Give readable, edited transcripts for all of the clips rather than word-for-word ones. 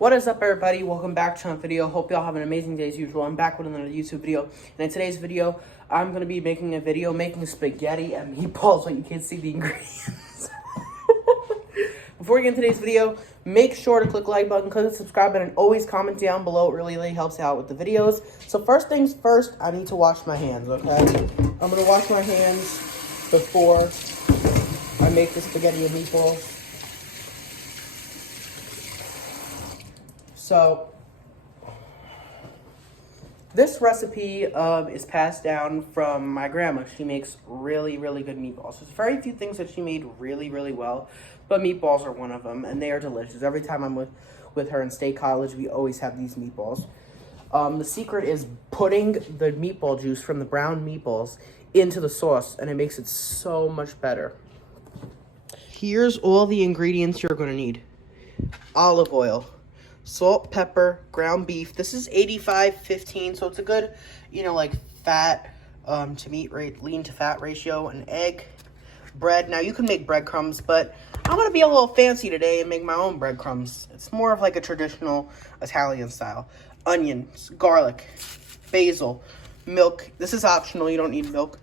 What is up, everybody? Welcome back to another video. Hope y'all have an amazing day as usual. I'm back with another YouTube video. And in today's video, I'm going to be making a video making spaghetti and meatballs, but you can't see the ingredients. Before we get into today's video, make sure to click the like button, click the subscribe button, and always comment down below. It really helps out with the videos. So first things first, I need to wash my hands, okay? I'm going to wash my hands before I make the spaghetti and meatballs. So, this recipe is passed down from my grandma. She makes really good meatballs. There's very few things that she made really well, but meatballs are one of them, and they are delicious. Every time I'm with her in State College, we always have these meatballs. The secret is putting the meatball juice from the brown meatballs into the sauce, and it makes it so much better. Here's all the ingredients you're going to need. Olive oil. Salt, pepper, ground beef. This is 85-15, so it's a good, like fat to meat rate, lean to fat ratio. An egg, bread. Now you can make breadcrumbs, but I'm gonna be a little fancy today and make my own breadcrumbs. It's more of like a traditional Italian style. Onions, garlic, basil, milk. This is optional. You don't need milk.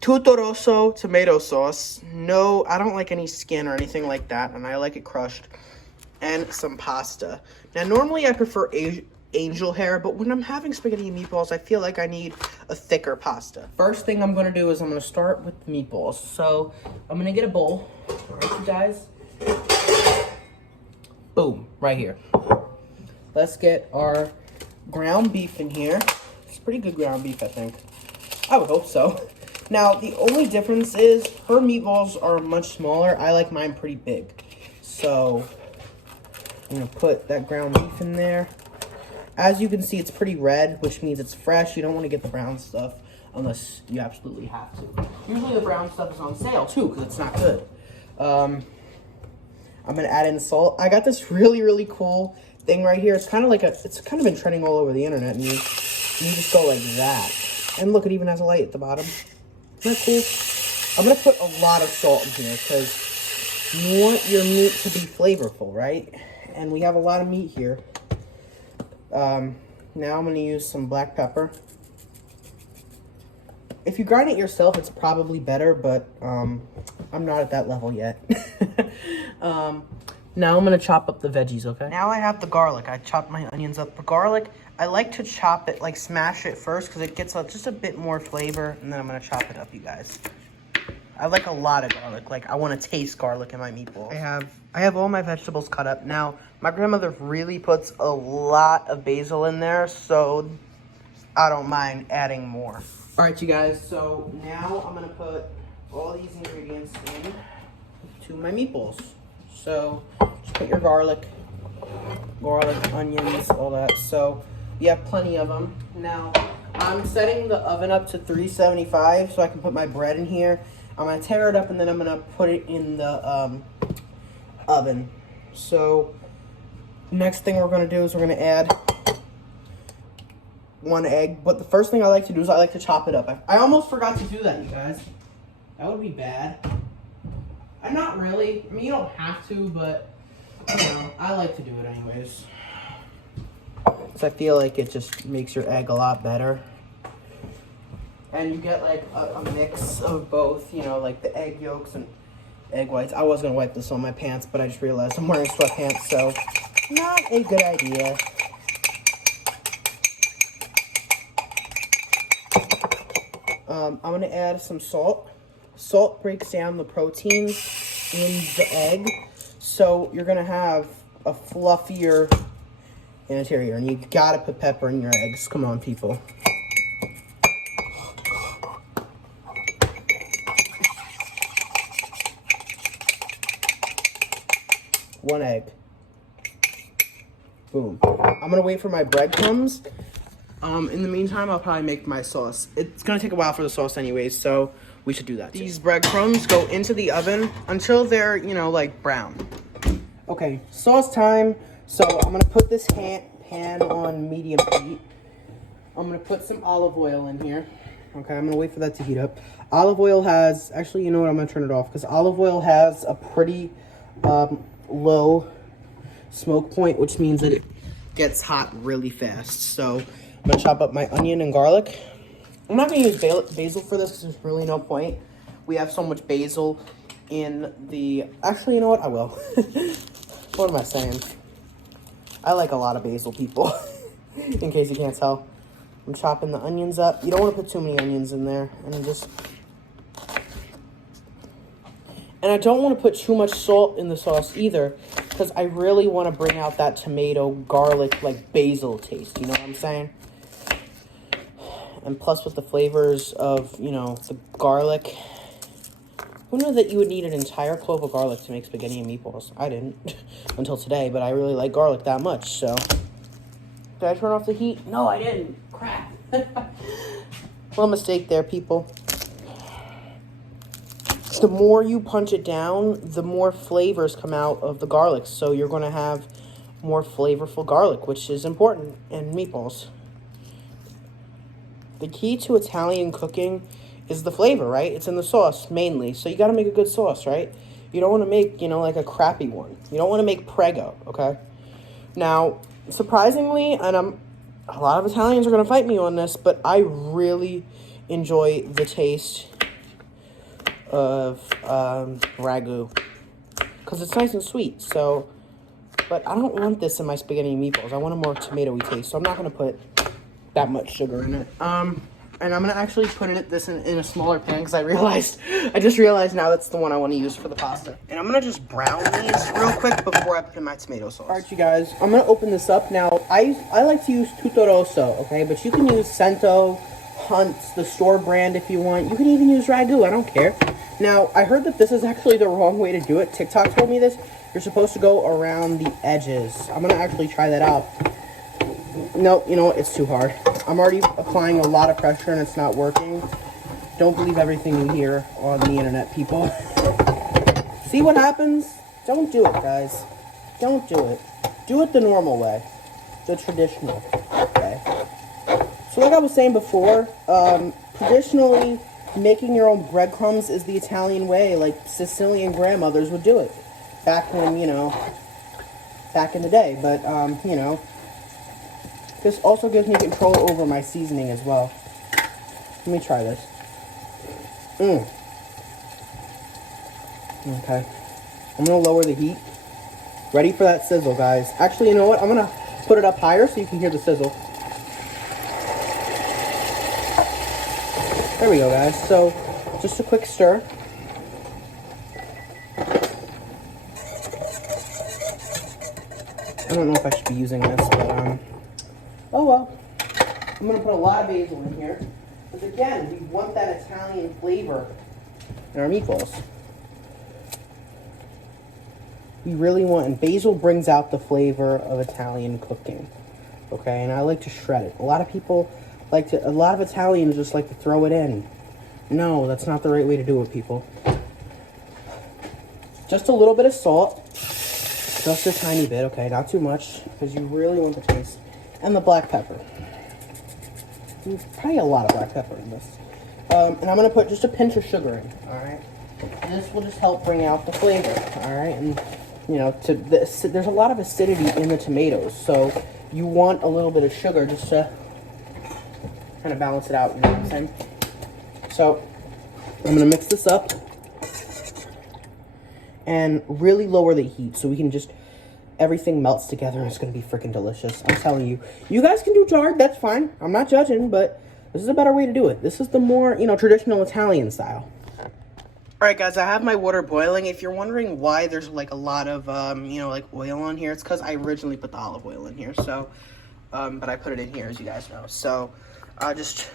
Tutto rosso tomato sauce. No, I don't like any skin or anything like that, and I like it crushed. And some pasta. Now, normally I prefer angel hair, but when I'm having spaghetti and meatballs, I feel like I need a thicker pasta. First thing I'm going to do is I'm going to start with the meatballs. So, I'm going to get a bowl. All right, you guys. Boom, right here. Let's get our ground beef in here. It's pretty good ground beef, I think. I would hope so. Now, the only difference is her meatballs are much smaller. I like mine pretty big. So I'm going to put that ground beef in there. As you can see, it's pretty red, which means it's fresh. You don't want to get the brown stuff unless you absolutely have to. Usually the brown stuff is on sale, too, because it's not good. I'm going to add in salt. I got this really cool thing right here. It's kind of like it's kind of been trending all over the internet. And you just go like that. And look, it even has a light at the bottom. Isn't that cool? I'm going to put a lot of salt in here because you want your meat to be flavorful, right? And we have a lot of meat here. Now I'm going to use some black pepper. If you grind it yourself, it's probably better, but I'm not at that level yet. Now I'm going to chop up the veggies, okay? Now I have the garlic. I chopped my onions up. The garlic, I like to chop it, like smash it first, because it gets just a bit more flavor, and then I'm going to chop it up, you guys. I like a lot of garlic. Like, I want to taste garlic in my meatballs. I have all my vegetables cut up. Now, my grandmother really puts a lot of basil in there, so I don't mind adding more. All right, you guys, so now I'm going to put all these ingredients in to my meatballs. So, just put your garlic, onions, all that. So, you have plenty of them. Now, I'm setting the oven up to 375 so I can put my bread in here. I'm going to tear it up, and then I'm going to put it in the oven. So, next thing we're going to do is we're going to add 1 egg. But the first thing I like to do is I like to chop it up. I almost forgot to do that, you guys. That would be bad. Not really. I mean, you don't have to, but, I like to do it anyways. Because I feel like it just makes your egg a lot better. And you get, like, a mix of both, like the egg yolks and egg whites. I was going to wipe this on my pants, but I just realized I'm wearing sweatpants, so not a good idea. I'm going to add some salt. Salt breaks down the proteins in the egg, so you're going to have a fluffier interior. And you got to put pepper in your eggs. Come on, people. One egg. Boom. I'm going to wait for my breadcrumbs. In the meantime, I'll probably make my sauce. It's going to take a while for the sauce anyways, so we should do that. These breadcrumbs go into the oven until they're, like brown. Okay, sauce time. So I'm going to put this pan on medium heat. I'm going to put some olive oil in here. Okay, I'm going to wait for that to heat up. Olive oil has, actually, you know what, I'm going to turn it off because olive oil has a pretty low smoke point, which means that it gets hot really fast. So I'm gonna chop up my onion and garlic. I'm not gonna use basil for this because there's really no point. We have so much basil in the, actually, you know what, I will. What am I saying? I like a lot of basil, people, in case you can't tell. I'm chopping the onions up. You don't want to put too many onions in there, and I don't want to put too much salt in the sauce either, because I really want to bring out that tomato, garlic, like basil taste, you know what I'm saying? And plus with the flavors of, you know, the garlic. Who knew that you would need an entire clove of garlic to make spaghetti and meatballs? I didn't until today, but I really like garlic that much, so. Did I turn off the heat? No, I didn't. Crap. Little mistake there, people. The more you punch it down, the more flavors come out of the garlic. So you're going to have more flavorful garlic, which is important in meatballs. The key to Italian cooking is the flavor, right? It's in the sauce, mainly. So you got to make a good sauce, right? You don't want to make, you know, like a crappy one. You don't want to make Prego, okay? Now, surprisingly, and a lot of Italians are going to fight me on this, but I really enjoy the taste of ragu, because it's nice and sweet. So, but I don't want this in my spaghetti and meatballs. I want a more tomatoey taste, so I'm not going to put that much sugar in it. And I'm going to actually put this in a smaller pan, because I just realized now that's the one I want to use for the pasta. And I'm going to just brown these real quick before I put in my tomato sauce. All right, you guys, I'm going to open this up. Now, I like to use Tutto Rosso, okay? But you can use Cento, Hunt's, the store brand if you want. You can even use ragu, I don't care. Now, I heard that this is actually the wrong way to do it. TikTok told me this. You're supposed to go around the edges. I'm going to actually try that out. No, you know what? It's too hard. I'm already applying a lot of pressure and it's not working. Don't believe everything you hear on the internet, people. See what happens? Don't do it, guys. Don't do it. Do it the normal way. The traditional way. So like I was saying before, traditionally, making your own breadcrumbs is the Italian way. Like Sicilian grandmothers would do it. Back when, you know, back in the day. But, you know, this also gives me control over my seasoning as well. Let me try this. Okay. I'm going to lower the heat. Ready for that sizzle, guys. Actually, you know what? I'm going to put it up higher so you can hear the sizzle. There we go, guys. So, just a quick stir. I don't know if I should be using this, but, oh well. I'm going to put a lot of basil in here. Because again, we want that Italian flavor in our meatballs. We really want, and basil brings out the flavor of Italian cooking. Okay, and I like to shred it. A lot of Italians just like to throw it in. No, that's not the right way to do it, people. Just a little bit of salt. Just a tiny bit, okay, not too much, because you really want the taste. And the black pepper. There's probably a lot of black pepper in this. And I'm going to put just a pinch of sugar in, alright? And this will just help bring out the flavor, alright? And, you know, there's a lot of acidity in the tomatoes, so you want a little bit of sugar just to kind of balance it out, you know what I'm saying? So, I'm going to mix this up and really lower the heat so we can just, everything melts together and it's going to be freaking delicious. I'm telling you. You guys can do jarred, that's fine. I'm not judging, but this is a better way to do it. This is the more, you know, traditional Italian style. Alright guys, I have my water boiling. If you're wondering why there's like a lot of, you know, like oil on here, it's because I originally put the olive oil in here, so, but I put it in here, as you guys know. So, it's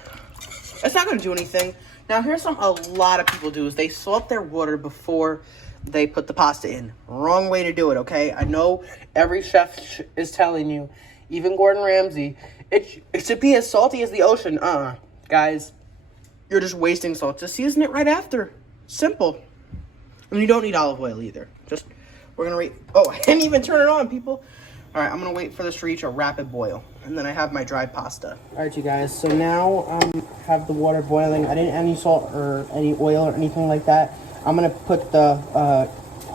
not going to do anything. Now, here's a lot of people do is they salt their water before they put the pasta in. Wrong way to do it, okay? I know every chef is telling you, even Gordon Ramsay, it should be as salty as the ocean. Guys, you're just wasting salt. Just season it right after. Simple. And you don't need olive oil either. Just, we're going to oh, I didn't even turn it on, people. All right, I'm going to wait for this to reach a rapid boil. And then I have my dried pasta. All right, you guys. So now have the water boiling. I didn't add any salt or any oil or anything like that. I'm going to put the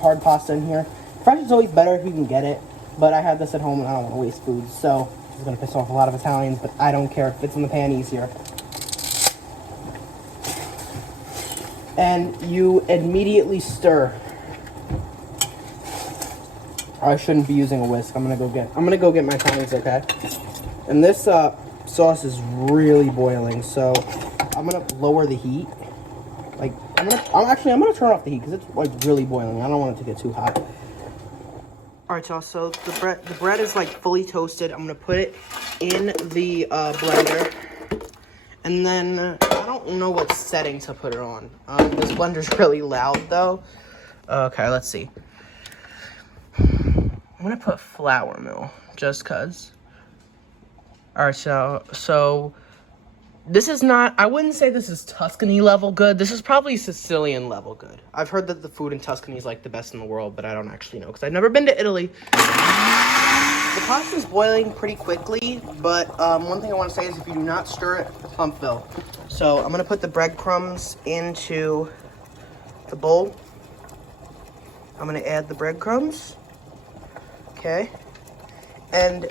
hard pasta in here. Fresh is always better if you can get it. But I have this at home and I don't want to waste food. So it's going to piss off a lot of Italians, but I don't care. It fits in the pan easier. And you immediately stir. I shouldn't be using a whisk. I'm gonna go get my tongs, okay? And this sauce is really boiling, so I'm gonna lower the heat. Like I'm gonna turn off the heat because it's like really boiling. I don't want it to get too hot. All right, y'all. So the bread is like fully toasted. I'm gonna put it in the blender, and then I don't know what setting to put it on. This blender's really loud though. Okay, let's see. I'm gonna put flour mill just cause. All right, so this is not, I wouldn't say this is Tuscany level good. This is probably Sicilian level good. I've heard that the food in Tuscany is like the best in the world, but I don't actually know because I've never been to Italy. The pasta's boiling pretty quickly, but one thing I want to say is if you do not stir it, the pump will. So I'm gonna put the breadcrumbs into the bowl. I'm gonna add the breadcrumbs. Okay, and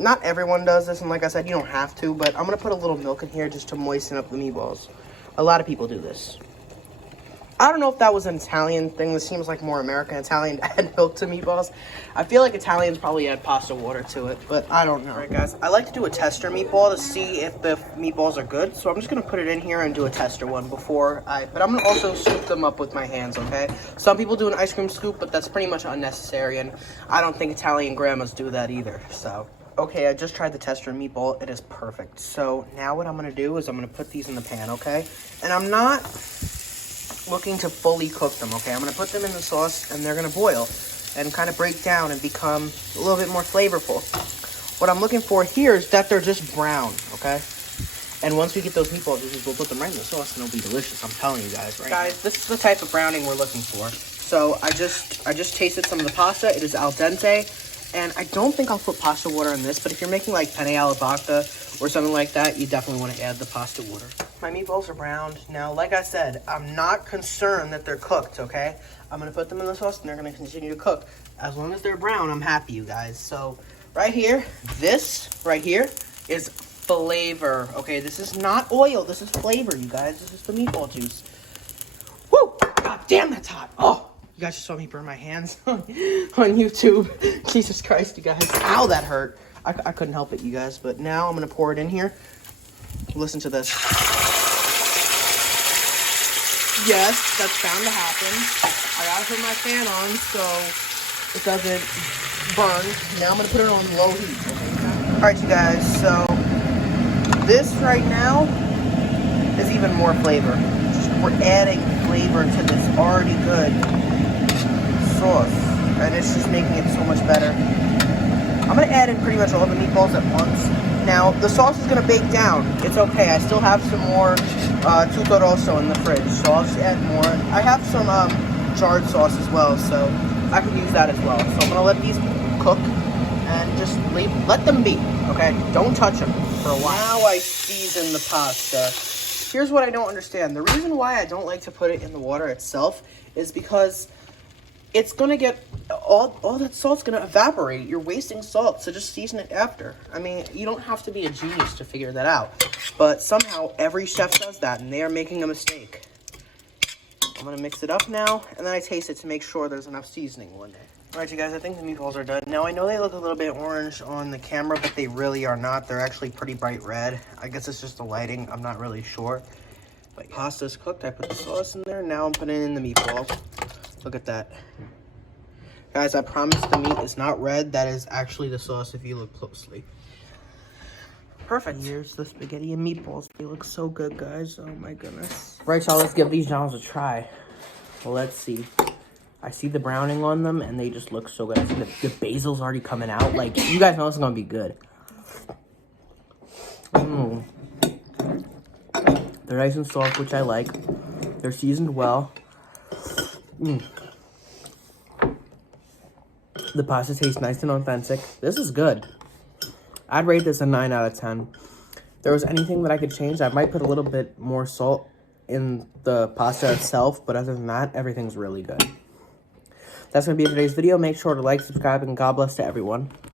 not everyone does this, and like I said, you don't have to, but I'm gonna put a little milk in here just to moisten up the meatballs. A lot of people do this. I don't know if that was an Italian thing. This seems like more American. Italian to add milk to meatballs. I feel like Italians probably add pasta water to it, but I don't know. All right, guys, I like to do a tester meatball to see if the meatballs are good, so I'm just gonna put it in here and do a tester one but I'm gonna also scoop them up with my hands, okay? Some people do an ice cream scoop, but that's pretty much unnecessary, and I don't think Italian grandmas do that either, so. Okay, I just tried the tester meatball. It is perfect. So now what I'm gonna do is I'm gonna put these in the pan, okay? And I'm not looking to fully cook them, okay? I'm gonna put them in the sauce and they're gonna boil and kind of break down and become a little bit more flavorful. What I'm looking for here is that they're just brown, okay? And once we get those meatballs, we'll put them right in the sauce and it'll be delicious. I'm telling you guys, right? Guys, this is the type of browning we're looking for. So I just tasted some of the pasta. It is al dente. And I don't think I'll put pasta water in this, but if you're making like penne alla vodka or something like that, you definitely want to add the pasta water. My meatballs are browned. Now, like I said, I'm not concerned that they're cooked, okay? I'm going to put them in the sauce and they're going to continue to cook. As long as they're brown, I'm happy, you guys. So right here, this right here is flavor, okay? This is not oil. This is flavor, you guys. This is the meatball juice. Woo! God damn, that's hot. Oh! You guys just saw me burn my hands on YouTube. Jesus Christ, you guys. Ow, that hurt. I couldn't help it, you guys. But now I'm going to pour it in here. Listen to this. Yes, that's bound to happen. I got to put my fan on so it doesn't burn. Now I'm going to put it on low heat. Okay? All right, you guys. So this right now is even more flavor. We're adding flavor to this already good sauce, and it's just making it so much better. I'm gonna add in pretty much all the meatballs at once. Now the sauce is gonna bake down. It's okay. I still have some more tutto rosso in the fridge, so I'll just add more. I have some jarred sauce as well, so I can use that as well. So I'm gonna let these cook and just let them be. Okay, don't touch them for a while. Now I season the pasta. Here's what I don't understand. The reason why I don't like to put it in the water itself is because it's gonna get, all that salt's gonna evaporate. You're wasting salt, so just season it after. I mean, you don't have to be a genius to figure that out. But somehow, every chef does that, and they are making a mistake. I'm gonna mix it up now, and then I taste it to make sure there's enough seasoning one day. Alright, you guys, I think the meatballs are done. Now, I know they look a little bit orange on the camera, but they really are not. They're actually pretty bright red. I guess it's just the lighting. I'm not really sure. But pasta's cooked. I put the sauce in there. Now I'm putting in the meatballs. Look at that. Guys, I promise the meat is not red. That is actually the sauce if you look closely. Perfect. Here's the spaghetti and meatballs. They look so good, guys. Oh, my goodness. Right, y'all, let's give these John's a try. Well, let's see. I see the browning on them, and they just look so good. I see the basil's already coming out. Like, you guys know it's going to be good. Mmm. They're nice and soft, which I like. They're seasoned well. Mmm. The pasta tastes nice and authentic. This is good. I'd rate this a 9 out of 10. If there was anything that I could change, I might put a little bit more salt in the pasta itself, but other than that, everything's really good. That's going to be it for today's video. Make sure to like, subscribe, and God bless to everyone.